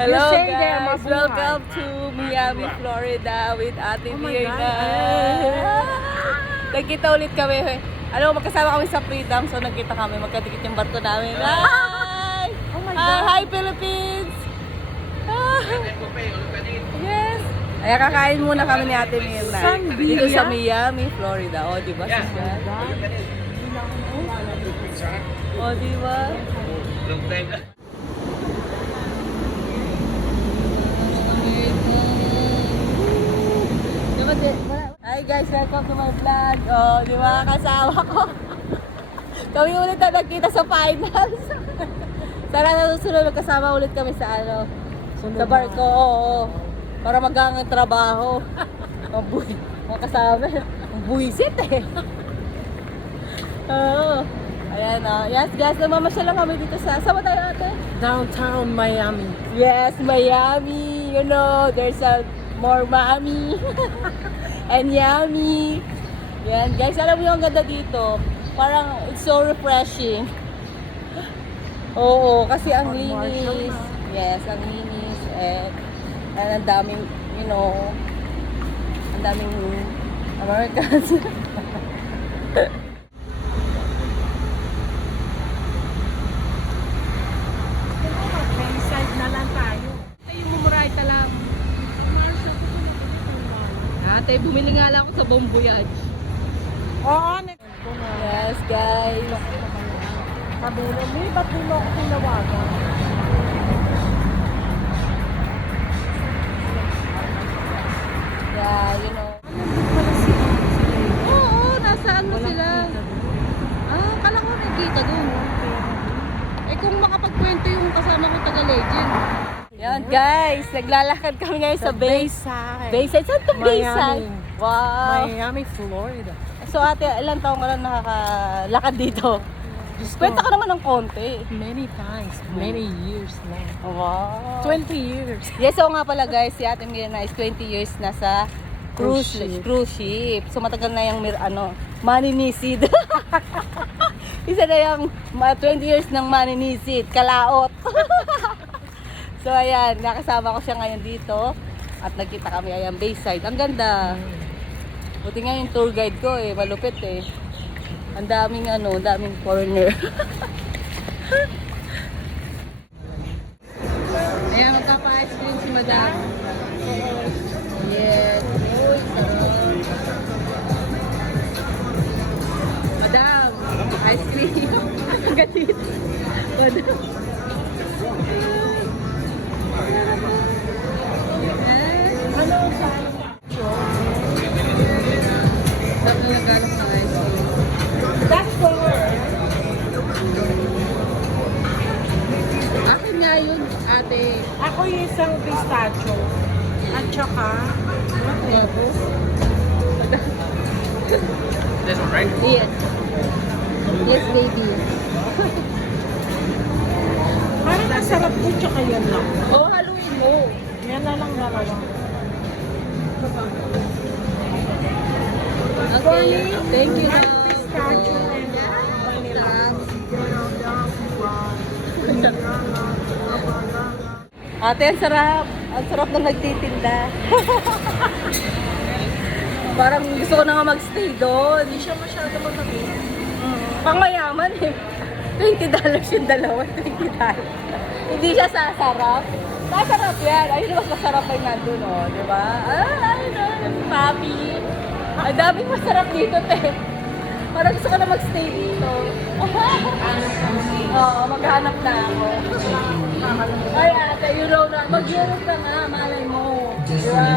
Hello You say there, guys! mabuhay. Welcome to Miami, Florida with Ate Oh my Mirna. God. Nagkita ulit kami. Alam mo, magkasama kami sa Freedom, so nagkita kami. Magkadikit yung barko namin. Hi! Oh my God. Hi Philippines! Yes! Kaya kakain muna kami ni Ate Mirna. San Dito sa Villa? Miami, Florida. O, diba? Yeah. Siya? O, diba? Long time na. Hi guys, welcome to my vlog. Oh, di ba kasama ko? Kami ulit na nagkita sa finals. Sana nasusunod magkasama ulit kami sa sa barko. Oo. Para magangang trabaho. Makasama. Ang buwisit eh. Oo. Ayan o. Yes guys, namamasyal lang kami dito sa... Saan ba tayo ate? Downtown Miami. Yes, Miami. You know, there's a more mommy. And yummy. Yan, guys, alam mo yung ganda dito. Parang it's so refreshing. Oo, kasi ang linis. Yes, ang linis. And ang daming, you know, ang daming Americans. Bayside na lang tayo. Ay, yung mumurayta lang. Ate, bumili nga lang ako sa Bon Voyage. Oo, Yes, guys. sabi mo, may ba't di mo ako tinawagan? Yeah, you know. Pala sila. Oo, nasa ano Walang sila. kita doon. Kala ko nakikita doon. Eh kung makapagkwento yung kasama ko taga-legend. Yan guys, naglalakad kami ngayon sa Bayside. Bayside. Saan itong Bayside? Miami. Wow. Miami, Florida. So ate, ilang taong ka lang nakakalakad dito? Diyos ko, Kwenta ka naman ng konti. many times, many years na. Wow. 20 years. Yes, so nga pala guys, si Ate Mirna is 20 years na sa Cruise ship. cruise ship. So matagal na yung maninisid. Isa na yung 20 years ng maninisid, kalaot. So ayan, nakasama ko siya ngayon dito at nagkita kami ayan Bayside. Ang ganda. Buti nga yung tour guide ko eh, malupit eh. Ang daming daming foreigner. Ayan, magkapa-ice cream si Madam. Yes. Uy, sarap. Madam, ice cream. Ang galit. Madam. Ano sa Sarap na naghanap ng ice cream. That's for Akin nga yun, ate. ako yung isang pistachio. At saka, This one, right? Yes. Yes, baby. parang masarap po tsaka yan lang. Oh, haluin mo. Yan na lang dalawa. Okay. Thank you, One love. pistachio and vanilla. Ate, ang sarap. Ang sarap na nagtitinda. Parang gusto ko na nga magstay doon. Hindi siya masyado matapos. Pangayaman eh. $20 yung dalawa. $20. Hindi siya sasarap. Masarap yan. Ayun, mas masarap pa yung nandun, oh. Diba? Ayun, papi. Ang daming masarap dito, te. Parang gusto ko na magstay dito. Oo, maghanap na ako. Ay, ate, you know na. Mag-Europe ka nga, malay mo. Diba?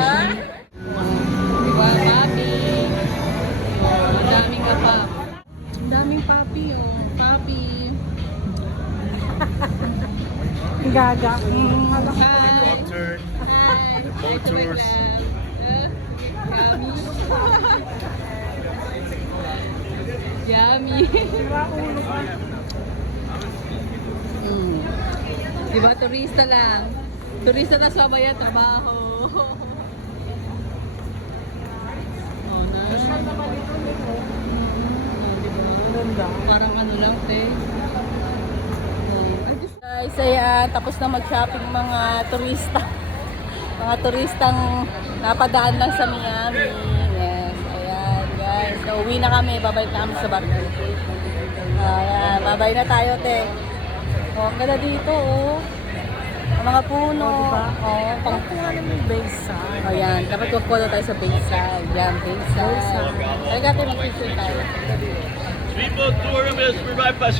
Diba, papi? Ang daming pa. Ang daming papi, oh. Papi. Gaga. Hi. Water. Hi. Boat tours. Yummy. Diba, turista lang. Turista na sa bayan, trabaho. Oh, na. Ganda. Parang ano lang, te. Guys, ayan, tapos na mag-shopping mga turista. Mga turistang napadaan lang sa Miami. Yes, ayan guys. Nauwi na kami, babalik na kami sa barko. Ayan, babay na tayo, te. Oh, ang ganda dito, oh. Ang mga puno. Oh, diba? Oh, pang... Kuha naman yung Bayside. Ayan, dapat mag-follow tayo sa Bayside. Yan, Bayside. Talaga tayo mag-picture tayo. Speedboat tour is provide by